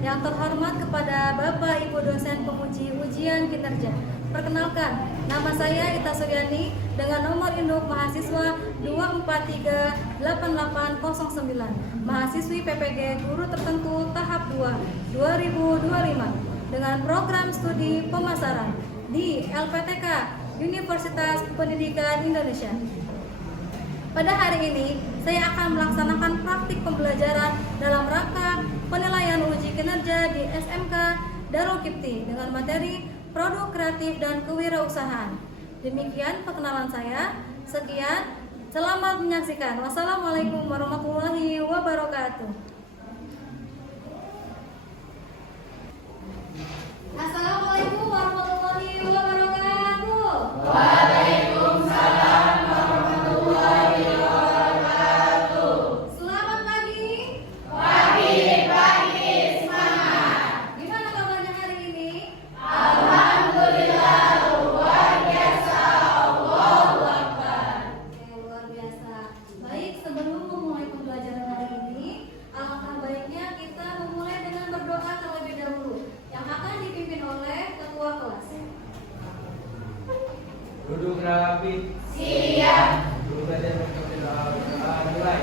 Yang terhormat kepada Bapak Ibu dosen penguji ujian kinerja. Perkenalkan, nama saya Ita Suryani dengan nomor induk mahasiswa 2438809, mahasiswi PPG Guru Tertentu tahap 2 2025 dengan program studi pemasaran di LPTK Universitas Pendidikan Indonesia. Pada hari ini, saya akan melaksanakan praktik pembelajaran dalam rangka penilaian uji kinerja di SMK Darul Kipti dengan materi produk kreatif dan kewirausahaan. Demikian perkenalan saya. Sekian, selamat menyaksikan. Wassalamualaikum warahmatullahi wabarakatuh. Assalamualaikum warahmatullahi wabarakatuh. Waalaikumsalam warahmatullahi wabarakatuh. Selamat pagi. Pagi semangat. Gimana kabarnya hari ini? Alhamdulillah luar biasa. Allahu Akbar. Oke, luar biasa. Baik, sebelum memulai pembelajaran hari ini, alangkah baiknya kita memulai dengan berdoa terlebih dahulu yang akan dipimpin oleh ketua kelas. Duduk rapi. Siap. Duduk belajar mulai.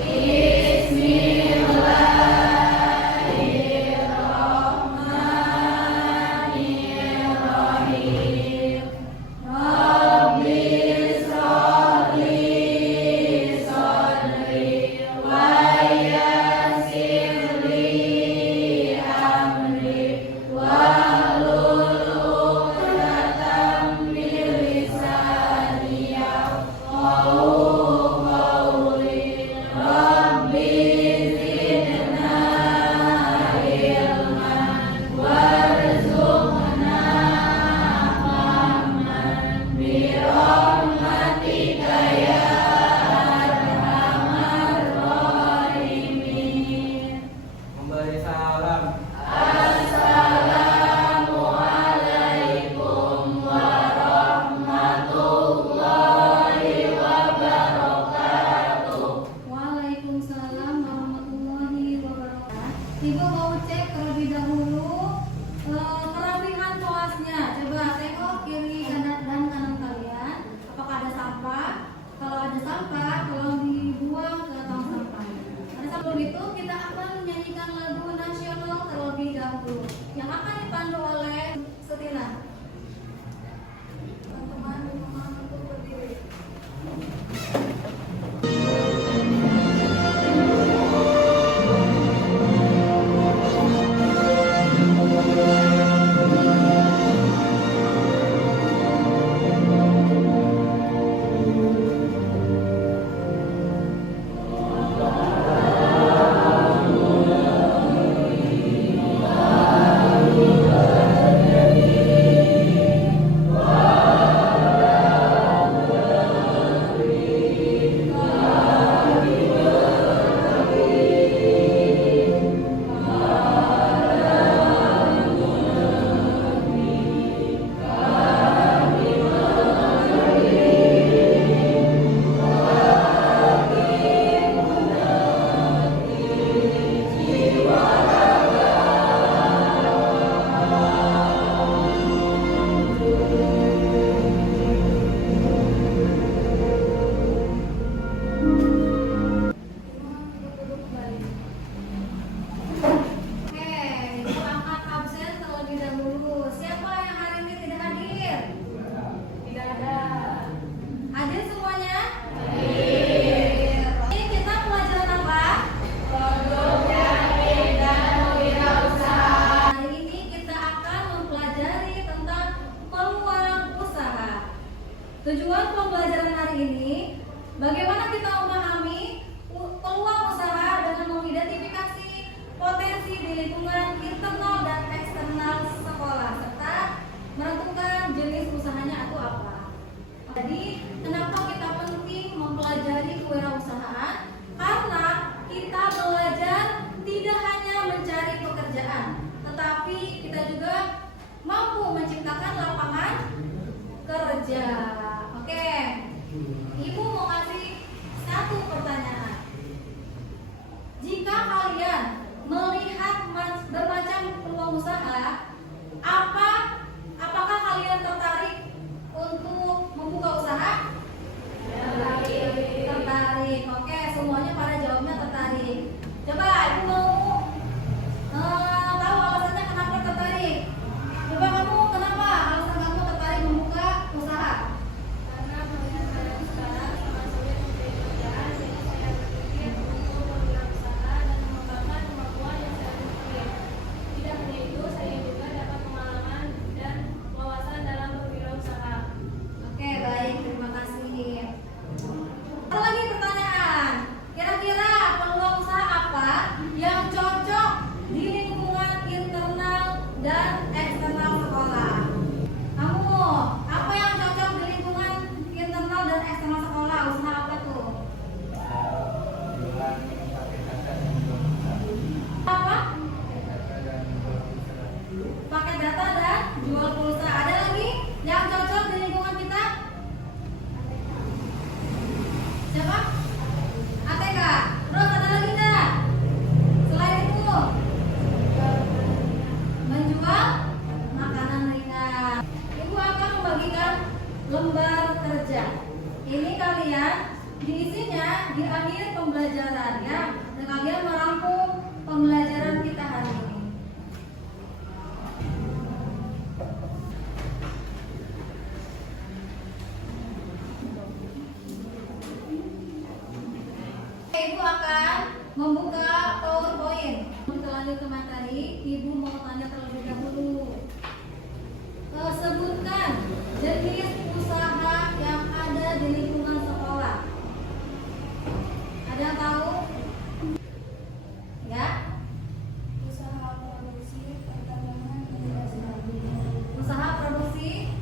Bismillahirrahmanirrahim. Rabbi sholli sholli wa yassir li amri wahlul 'uqdatam min lisani yafqahu qawli. Rabbi zidna ilman warzuqna fahman birahmatika ya arhamar rahimin. Memberi salam. Assalamualaikum warahmatullahi wabarakatuh. Waalaikumsalam warahmatullahi wabarakatuh. Ibu mau cek terlebih dahulu kerapihan kelasnya. Coba tengok kiri kanan dan kanan kalian. Apakah ada sampah? Kalau ada sampah, tolong dibuang ke tong sampah. Sebelum itu kita akan menyanyikan lagu nasional terlebih dahulu yang akan dipandu oleh Setina. Teman-teman dimohon untuk berdiri. semuanya pada jawabnya tertarik. Coba ibu mau tahu alasannya kenapa tertarik? Coba kamu kenapa alasan kamu tertarik membuka usaha? Karena melihat keadaan sekarang sangat sulit mencari pekerjaan, sehingga saya berpikir untuk berwirausaha dan mengembangkan kemampuan yang saya miliki. Tidak hanya itu, saya juga dapat pengalaman dan wawasan dalam berwirausaha. Oke, baik, terima kasih. Ada lagi pertanyaan. Kira-kira peluang usaha apa yang cocok di lingkungan internal dan eksternal sekolah? Kamu, apa yang cocok di lingkungan internal dan eksternal sekolah? Usaha apa tuh? Jualan pakai data dan jual pulsa. Apa? Data dan jual pulsa. Pakai data dan jual pulsa. Ada lagi yang cocok di lingkungan kita? Siapa? ATK. Terus ada lagi nggak? Selain itu, menjual makanan ringan. Ibu akan membagikan lembar kerja. Ini kalian diisinya di akhir pembelajaran ya. Dan kalian merampung pembelajaran kita hari ini. Ibu akan membuka PowerPoint. Kita lanjut ke materi. Ibu mau tanya terlebih dahulu. Sebutkan jenis usaha yang ada di lingkungan sekolah. Ada yang tahu? Ya? Usaha produksi, pertambangan, investasi. Usaha produksi.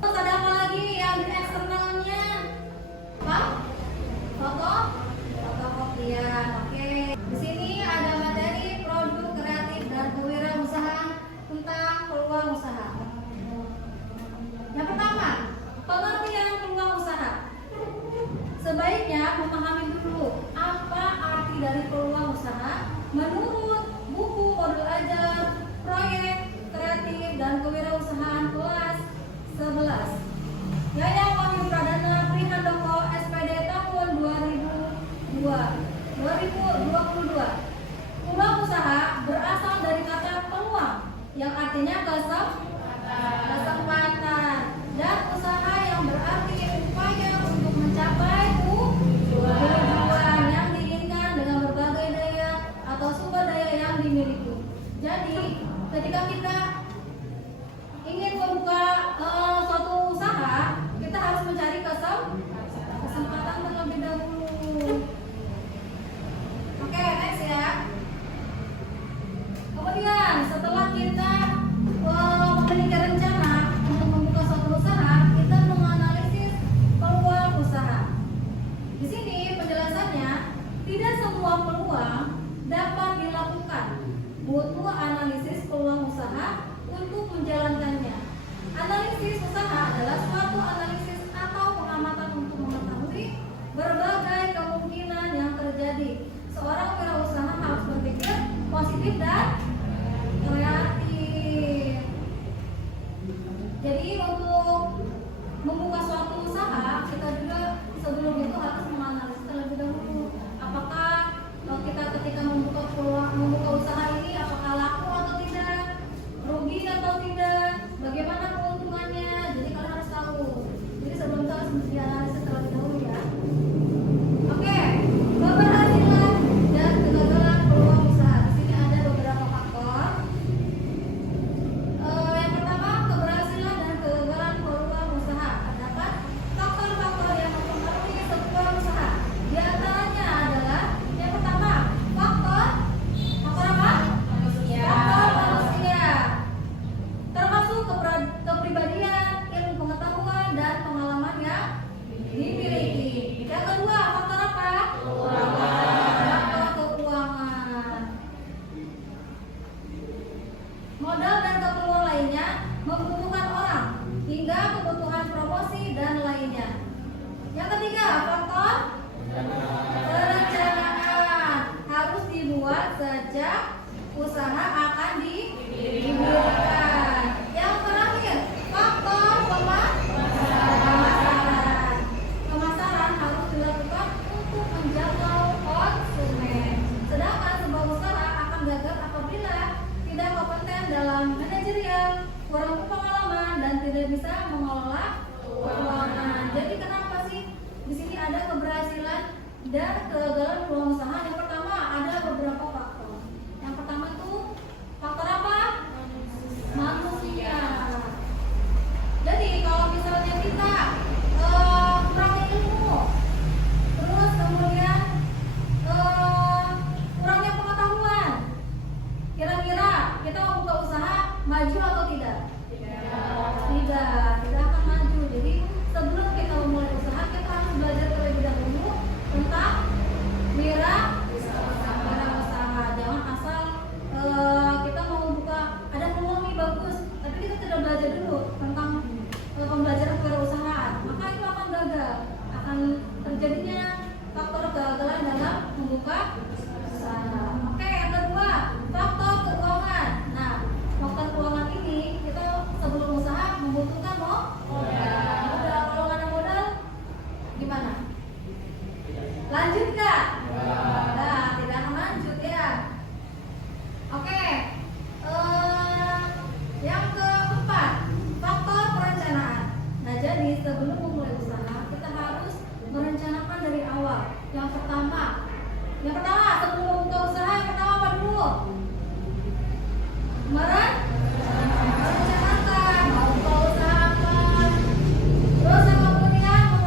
Terus ada apa lagi yang di eksternalnya? Apa? Fotokopian. Oke. Di sini ada materi produk kreatif dan kewirausahaan tentang peluang usaha. Yang pertama, pengertian peluang usaha. Sebaiknya memahami dulu apa arti dari peluang usaha menurut buku modul ajar proyek kreatif dan kewirausahaan kelas 11. Yayang Wahyu Pradana Prihandoko SPD tahun 2022. Peluang usaha berasal dari kata peluang yang artinya kesempatan dan usaha yang berarti upaya untuk mencapai tujuan yang diinginkan dengan berbagai daya atau sumber daya yang dimiliki. Jadi ketika kita ingin membuka suatu usaha, kita harus mencari kesempatan terlebih dahulu. Oke, next ya. Kemudian setelah kita memiliki rencana untuk membuka suatu usaha, kita menganalisis peluang usaha. Di sini penjelasannya, tidak semua peluang dapat dilakukan. Butuh analisis peluang usaha untuk menjalankannya. Analisis usaha adalah suatu analisis atau pengamatan untuk mengetahui berbagai kemungkinan yang terjadi. Seorang wirausaha harus berpikir positif dan kreatif. Jadi untuk membuka suatu usaha, kita juga sebelum itu harus menganalisis terlebih dahulu. Apakah kita ketika membuka usaha ini apakah laku atau tidak, rugi atau tidak, bagaimana keuntungannya. Jadi kalian harus tahu. Jadi sebelum itu harus dianalisis terlebih dahulu ya. Oke, keberhasilan dan kegagalan peluang usaha. Di sini ada beberapa faktor. Yang pertama, keberhasilan dan kegagalan peluang usaha. Terdapat faktor-faktor yang mempengaruhi sebuah usaha. Di antaranya adalah yang pertama, faktor apa? Manusia. Faktor manusia. Termasuk kepribadian, ilmu pengetahuan dan pengalaman yang dimiliki. Yang kedua, faktor apa? Faktor keuangan. Modal dan keperluan lainnya membutuhkan orang hingga kebutuhan promosi dan lainnya. Yang ketiga, faktor perencanaan. Harus dibuat sejak usaha akan didirikan. Yang terakhir, faktor pemasaran. Pemasaran harus dilakukan untuk dan kegagalan peluang usaha, yang pertama ada beberapa faktor. Yang pertama tuh faktor apa? Manusia. Jadi kalau misalnya kita kurangnya ilmu, terus kemudian kurangnya pengetahuan, kira-kira kita mau buka usaha maju atau tidak? Tidak akan maju. Jadi sebelum kita memulai usaha, kita harus belajar terlebih dahulu tentang wira usaha. Jangan asal kita mau buka, ada peluang nih bagus, tapi kita tidak belajar dulu tentang pembelajaran kewirausahaan, maka itu akan gagal, akan terjadinya faktor kegagalan dalam membuka usaha. Oke, yang kedua, faktor keuangan. Nah, faktor keuangan ini kita sebelum usaha membutuhkan modal. Kalau nggak ada modal, gimana? Lanjut nggak? Nah, tidak akan lanjut ya. Oke, yang keempat, faktor perencanaan. Nah, jadi sebelum memulai usaha, kita harus merencanakan dari awal. Yang pertama sebelum membuka usaha, yang pertama apa dulu? Merencanakan mau buka usaha apa. Terus yang kemudian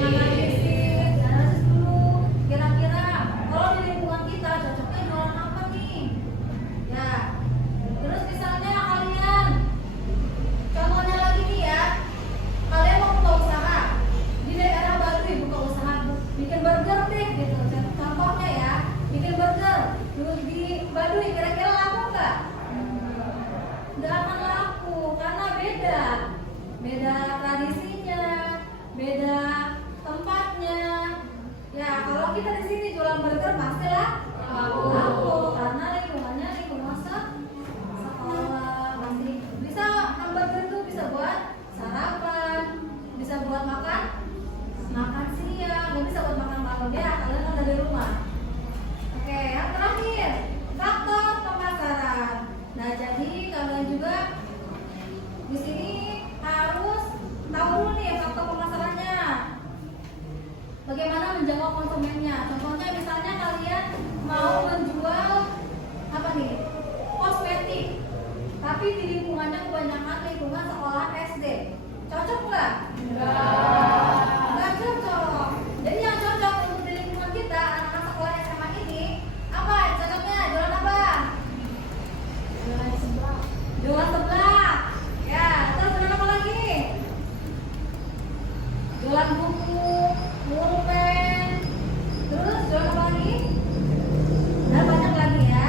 analisis dulu. Kira-kira kalau di lingkungan kita cocoknya jualan apa nih? Ya. Terus misalnya kalian, contohnya lagi nih ya, kalian mau buka usaha di daerah Baduy, buka usaha bikin burger deh gitu. Contohnya ya, bikin burger di Baduy, kira-kira laku nggak? Nggak akan laku karena beda tradisinya, beda tempatnya. Ya, kalau kita di sini jualan burger pastilah laku karena lingkungannya lingkungan sekolah. Masih bisa, hamburger itu bisa buat sarapan, bisa buat makan siang, nggak bisa buat makan malam ya, kalian kan dari rumah. Oke, yang terakhir, faktor pemasaran. Nah, jadi kalian juga di sini harus tahu dulu nih faktor pemasarannya. Bagaimana menjangkau konsumennya? Contohnya misalnya kalian mau menjual apa nih? Kosmetik. Tapi di lingkungannya kebanyakan lingkungan sekolah SD. Cocok nggak? Nggak cocok. Jadi yang cocok untuk di lingkungan kita, anak-anak sekolah SMA ini, apa cocoknya? Jualan apa? Jualan seblak. Ya, terus jualan apa lagi? Jualan buku, pulpen. Terus jualan apa lagi? Nah, banyak lagi ya.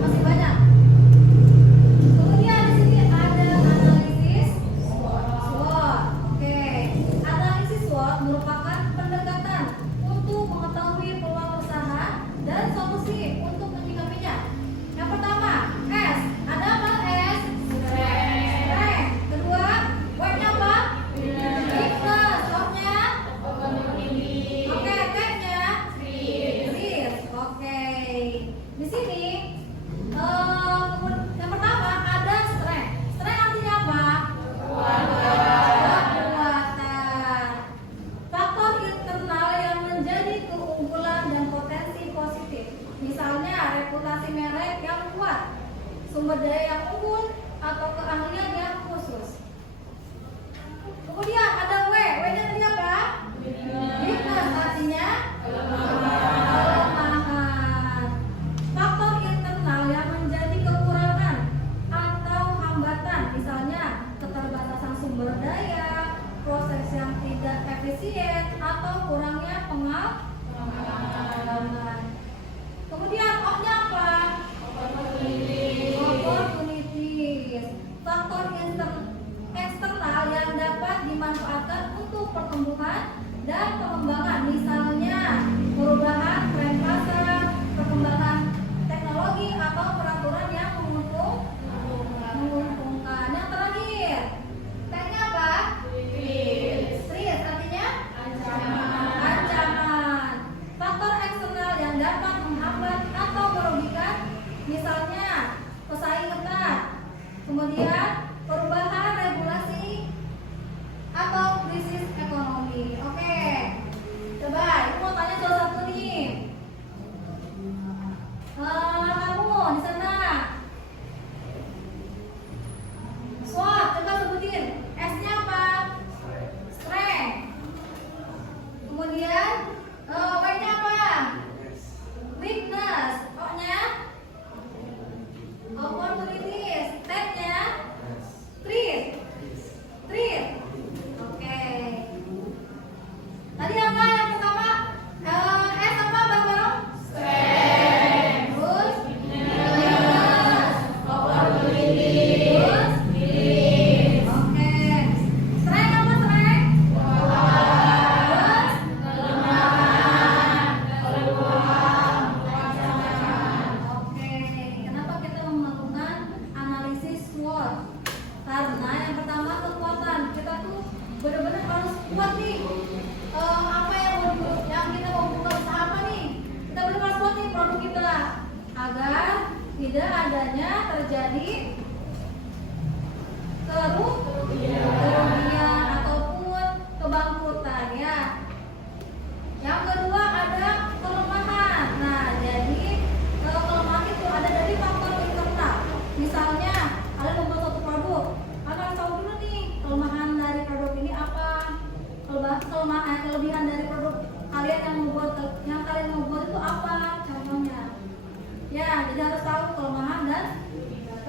Masih banyak. Kemudian di sini ada analisis SWOT.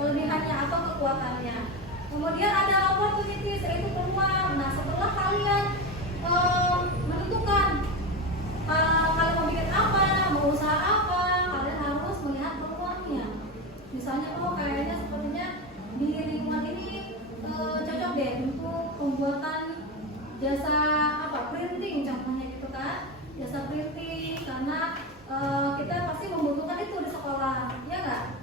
kelebihannya atau kekuatannya. Kemudian ada opportunities, yaitu peluang. Nah, setelah kalian menentukan kalian mau bikin apa, mau usaha apa, kalian harus melihat peluangnya. Misalnya, oh kayaknya sepertinya di lingkungan ini cocok deh untuk pembuatan jasa printing contohnya gitu kan, jasa printing, karena kita pasti membutuhkan itu di sekolah, ya nggak?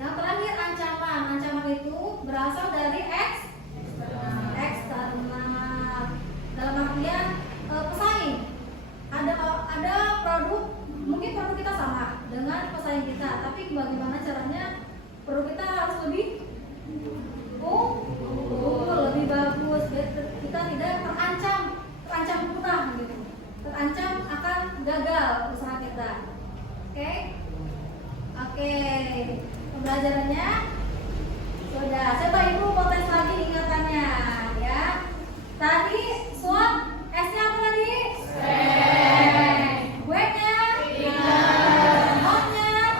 Yang terakhir ancaman itu berasal dari eksternal, dalam artian pesaing. Ada produk, mungkin produk kita sama dengan pesaing kita, tapi bagaimana caranya produk kita harus lebih lebih bagus, kita tidak terancam punah gitu, terancam akan gagal usaha kita. Oke, pembelajarannya sudah. Coba ibu mau tes lagi ingatannya ya. Tadi SWOT, S-nya apa tadi? W-nya? O-nya?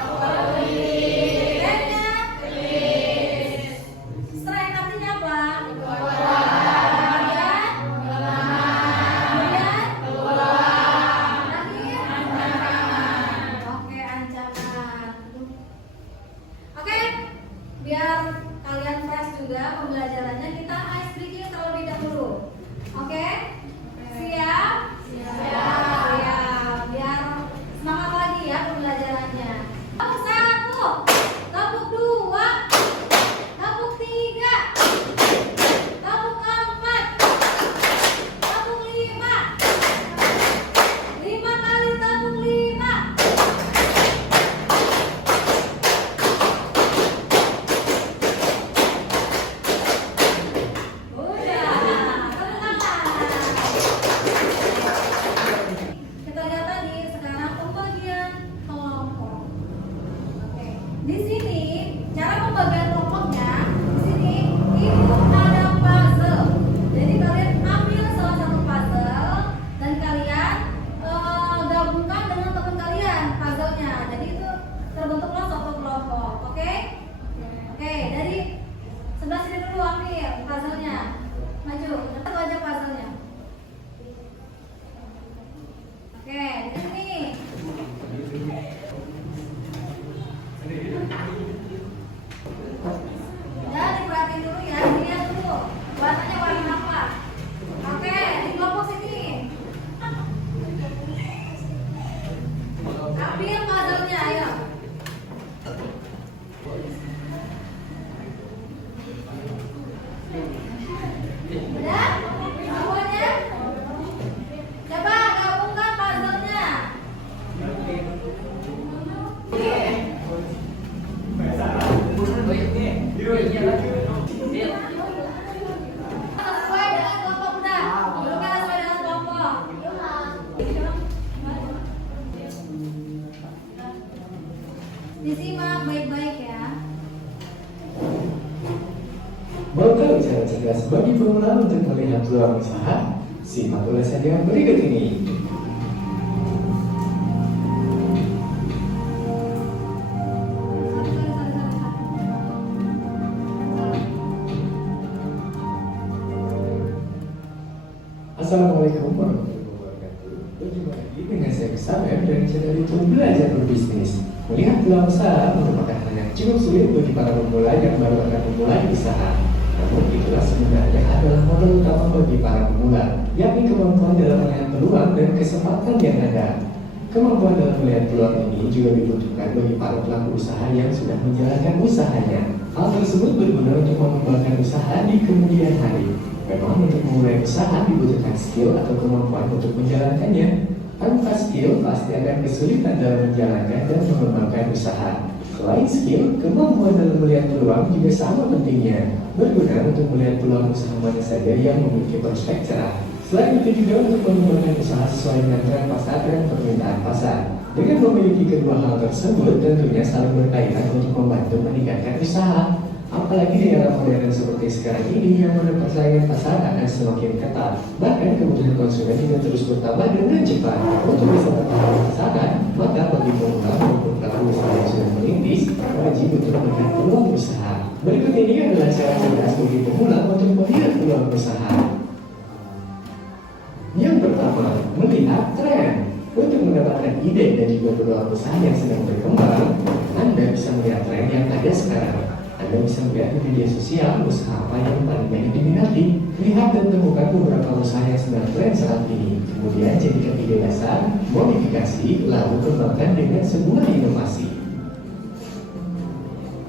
T-nya? Strength artinya apa? Biar kalian fresh juga pembelajarannya, kita ice breaking terlebih dahulu. Oke? Siap? Siap. Biar semangat lagi ya pembelajarannya. Gabung 1, gabung 2, gabung 3, gabung 4, gabung 5. 5 kali gabung 5. Kita lihat tadi sekarang pembagian kelompok. Oke. Di sini cara pembagian kelompoknya, di sini ibu ada puzzle. Jadi kalian ambil salah satu puzzle dan kalian gabungkan dengan teman kalian puzzle-nya. Jadi itu terbentuklah satu kelompok. Oke? Oke, dari sebelah sini dulu ambil puzzle-nya. Maju, satu aja puzzle-nya. Oke, di sini. Ya, diperhatiin dulu ya, lihat dulu warnanya warna apa. Oke, di kelompok sini. Ambil puzzle-nya, ayo. Udah? Semuanya? Coba gabungkan puzzle-nya. Sesuai dengan kelompok udah. Duduknya sesuai dengan kelompok. Disimak baik-baik ya. Mau tahu cara cerdas bagi pemula untuk melihat peluang usaha? Simak ulasan yang berikut ini. Assalamualaikum warahmatullahi wabarakatuh. Berjumpa lagi dengan saya Samer dari channel YouTube Belajar Berbisnis. Melihat peluang usaha merupakan hal yang cukup sulit bagi para pemula yang baru akan memulai usaha. Namun itulah sebenarnya adalah modal utama bagi para pemula, yakni kemampuan dalam melihat peluang dan kesempatan yang ada. Kemampuan dalam melihat peluang ini juga dibutuhkan bagi para pelaku usaha yang sudah menjalankan usahanya. Hal tersebut berguna untuk mengembangkan usaha di kemudian hari. Memang untuk memulai usaha dibutuhkan skill atau kemampuan untuk menjalankannya. Tanpa skill pasti ada kesulitan dalam menjalankan dan mengembangkan usaha. Selain skill, kemampuan dalam melihat peluang juga sama pentingnya, berguna untuk melihat peluang usaha mana saja yang memiliki prospek cerah. Selain itu juga untuk mengembangkan usaha sesuai dengan tren pasar dan permintaan pasar. Dengan memiliki kedua hal tersebut tentunya saling berkaitan untuk membantu meningkatkan usaha. Apalagi di era modern seperti sekarang ini yang mana persaingan pasar akan semakin ketat. Bahkan kebutuhan konsumen juga terus bertambah dengan cepat. Untuk bisa bertahan di pasaran, maka bagi pemula maupun pelaku usaha yang sudah merintis, wajib untuk melihat cara cerdas bagi pemula untuk melihat peluang usaha. Yang pertama, melihat tren. Untuk mendapatkan ide dan juga peluang usaha yang sedang berkembang, Anda bisa melihat tren yang ada sekarang. Anda bisa melihat di media sosial usaha apa yang paling banyak diminati. Lihat dan temukan beberapa usaha yang sedang tren saat ini. Kemudian jadikan ide dasar, modifikasi, lalu kembangkan dengan sebuah inovasi.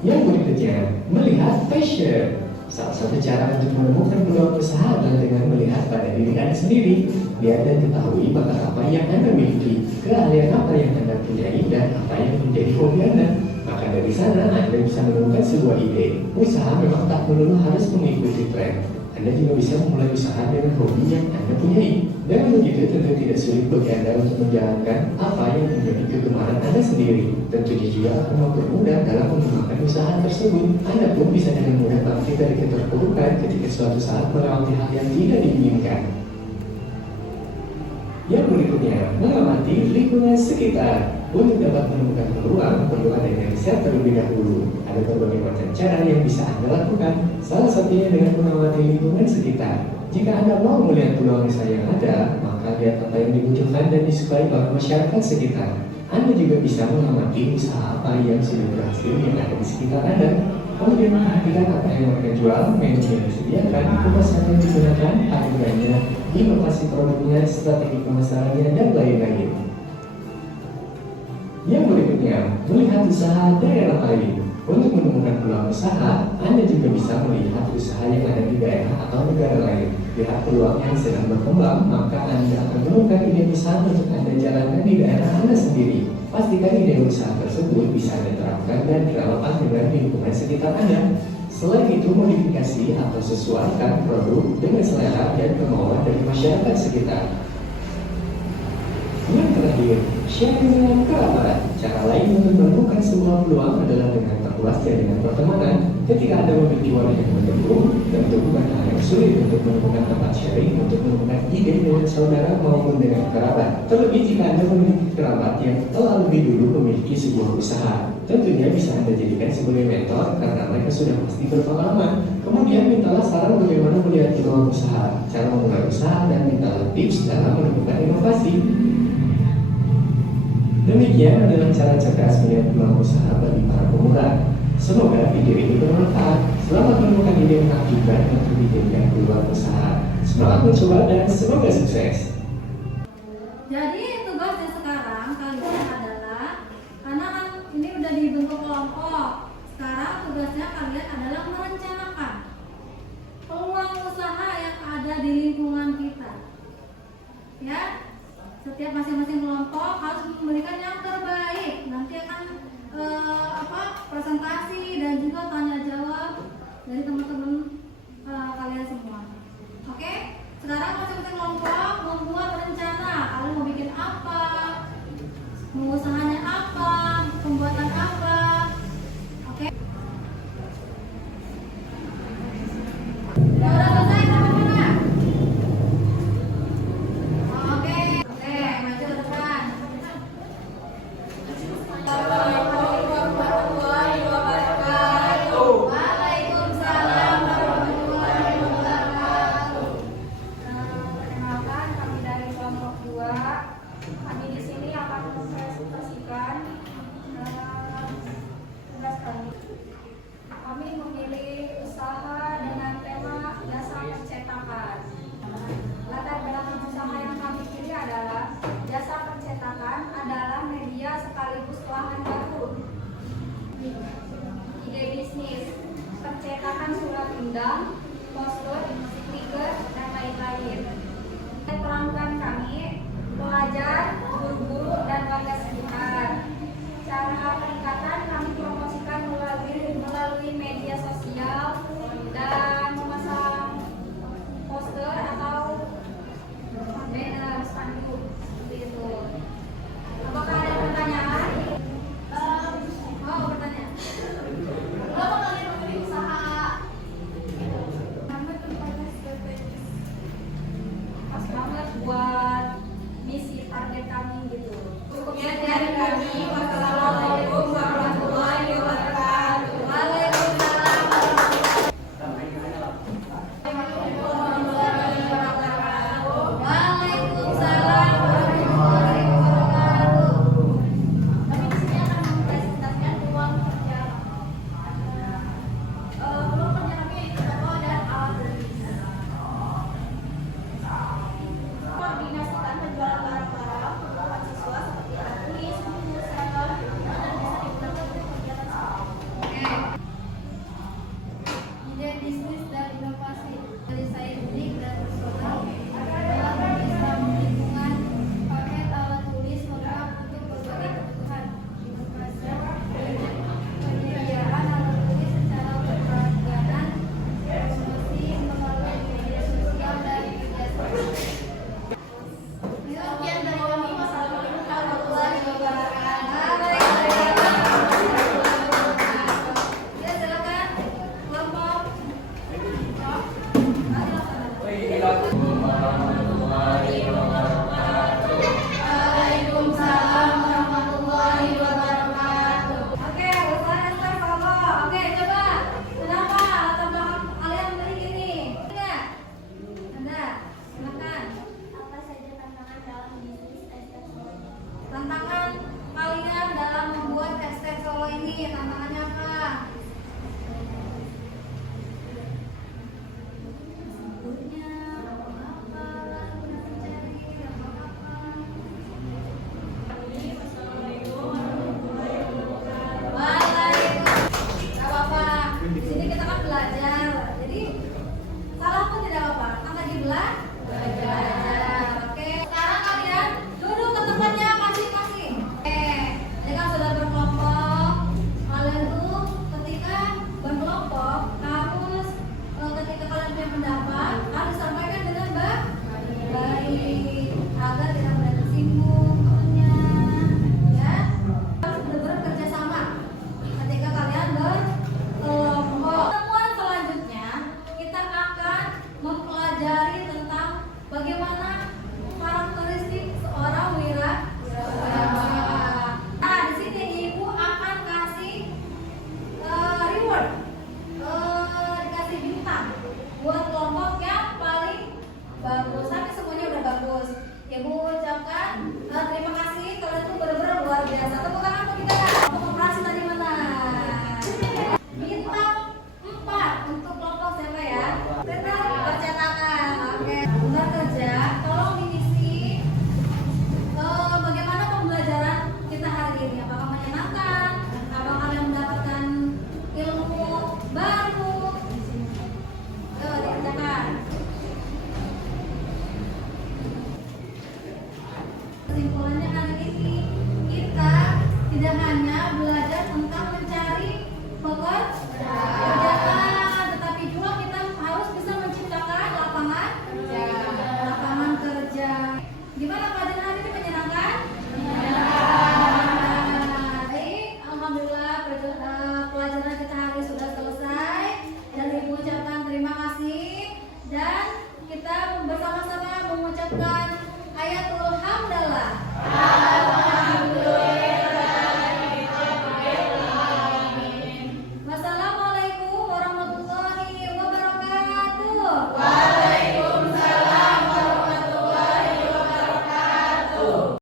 Yang berikutnya, melihat passion. Salah satu cara untuk menemukan peluang usaha adalah dengan melihat pada diri Anda sendiri. Lihat dan ketahui bakat apa yang Anda miliki, keahlian apa yang Anda punyai, dan apa yang menjadi hobi Anda. Maka dari sana Anda bisa menemukan sebuah ide. Usaha memang tak melulu harus mengikuti tren. Anda juga bisa memulai usaha dengan hobi yang Anda punyai. Dengan begitu tentu tidak sulit bagi Anda untuk menjalankan apa yang menjadi kegemaran Anda sendiri. Tentunya juga akan mempermudah dalam mengembangkan usaha tersebut. Anda pun bisa dengan mudah bangkit dari keterpurukan ketika suatu saat melewati hal yang tidak diinginkan. Yang berikutnya, mengamati lingkungan sekitar. Untuk dapat menemukan peluang, perlu adanya riset terlebih dahulu. Ada berbagai macam cara yang bisa Anda lakukan. Salah satunya dengan mengamati lingkungan sekitar. Jika Anda mau melihat peluang usaha yang ada, maka lihat apa yang dibutuhkan dan disukai oleh masyarakat sekitar. Anda juga bisa mengamati usaha apa yang sudah berhasil yang ada di sekitar Anda. Kemudian perhatikan apa yang mereka jual, menu yang disediakan, kemasan yang digunakan, harganya, inovasi produknya, strategi pemasarannya, dan lain-lain. Yang berikutnya, melihat usaha daerah lain. Untuk menemukan peluang usaha, Anda juga bisa melihat usaha yang ada di daerah atau negara lain. Lihat peluang yang sedang berkembang, maka Anda akan menemukan ide usaha untuk Anda jalankan di daerah Anda sendiri. Pastikan ide usaha tersebut bisa Anda terapkan dan relevan dengan lingkungan sekitar Anda. Selain itu, modifikasi atau sesuaikan produk dengan selera dan kemauan dari masyarakat sekitar. Yang terakhir, sharing dengan kerabat. Cara lain untuk menemukan sebuah peluang adalah dengan perluas jaringan pertemanan. Ketika Anda memiliki wadah yang mendukung, tentu bukan hal yang sulit untuk menemukan tempat sharing untuk menemukan ide dengan saudara maupun dengan kerabat. Terlebih jika Anda memiliki kerabat yang telah lebih dulu memiliki sebuah usaha. Tentunya bisa Anda jadikan sebagai mentor karena mereka sudah pasti berpengalaman. Kemudian mintalah saran bagaimana melihat peluang usaha, cara memulai usaha, dan mintalah tips dalam menemukan inovasi. Demikian adalah cara cerdas melihat peluang usaha bagi para pemula. Semoga video ini bermanfaat. Selamat menemukan ide menakjubkan untuk dijadikan peluang usaha. Semangat mencoba dan semoga sukses. Jadi tugasnya sekarang kalian adalah, karena kan ini udah dibentuk kelompok, sekarang tugasnya kalian adalah merencanakan peluang usaha yang ada di lingkungan kita. Ya, setiap masing-masing kelompok harus memberikan yang terbaik. Nanti akan presentasi dan juga tanya jawab dari teman-teman kalian semua. Oke? Sekarang masing-masing kelompok membuat rencana. Kalian mau bikin